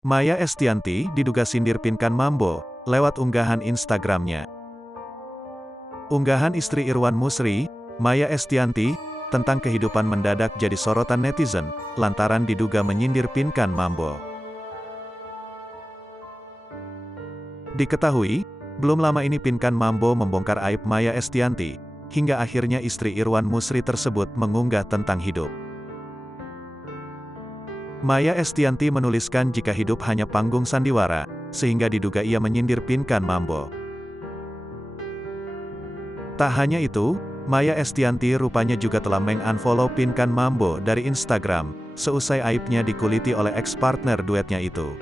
Maya Estianty diduga sindir Pinkan Mambo, lewat unggahan Instagramnya. Unggahan istri Irwan Musri, Maya Estianty, tentang kehidupan mendadak jadi sorotan netizen, lantaran diduga menyindir Pinkan Mambo. Diketahui, belum lama ini Pinkan Mambo membongkar aib Maya Estianty, hingga akhirnya istri Irwan Musri tersebut mengunggah tentang hidup. Maya Estianty menuliskan jika hidup hanya panggung sandiwara, sehingga diduga ia menyindir Pinkan Mambo. Tak hanya itu, Maya Estianty rupanya juga telah meng-unfollow Pinkan Mambo dari Instagram, seusai aibnya dikuliti oleh ex-partner duetnya itu.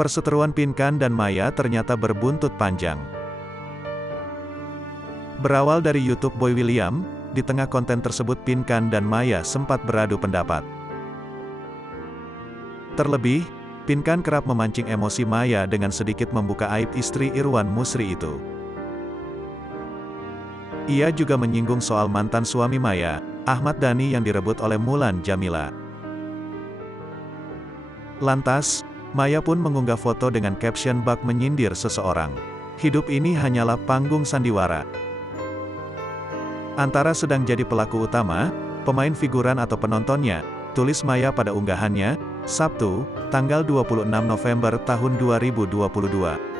Perseteruan Pinkan dan Maya ternyata berbuntut panjang. Berawal dari YouTube Boy William, di tengah konten tersebut Pinkan dan Maya sempat beradu pendapat. Terlebih, Pinkan kerap memancing emosi Maya dengan sedikit membuka aib istri Irwan Musri itu. Ia juga menyinggung soal mantan suami Maya, Ahmad Dhani yang direbut oleh Mulan Jameela. Lantas, Maya pun mengunggah foto dengan caption bak menyindir seseorang. Hidup ini hanyalah panggung sandiwara. Antara sedang jadi pelaku utama, pemain figuran atau penontonnya, tulis Maya pada unggahannya, Sabtu, tanggal 26 November tahun 2022.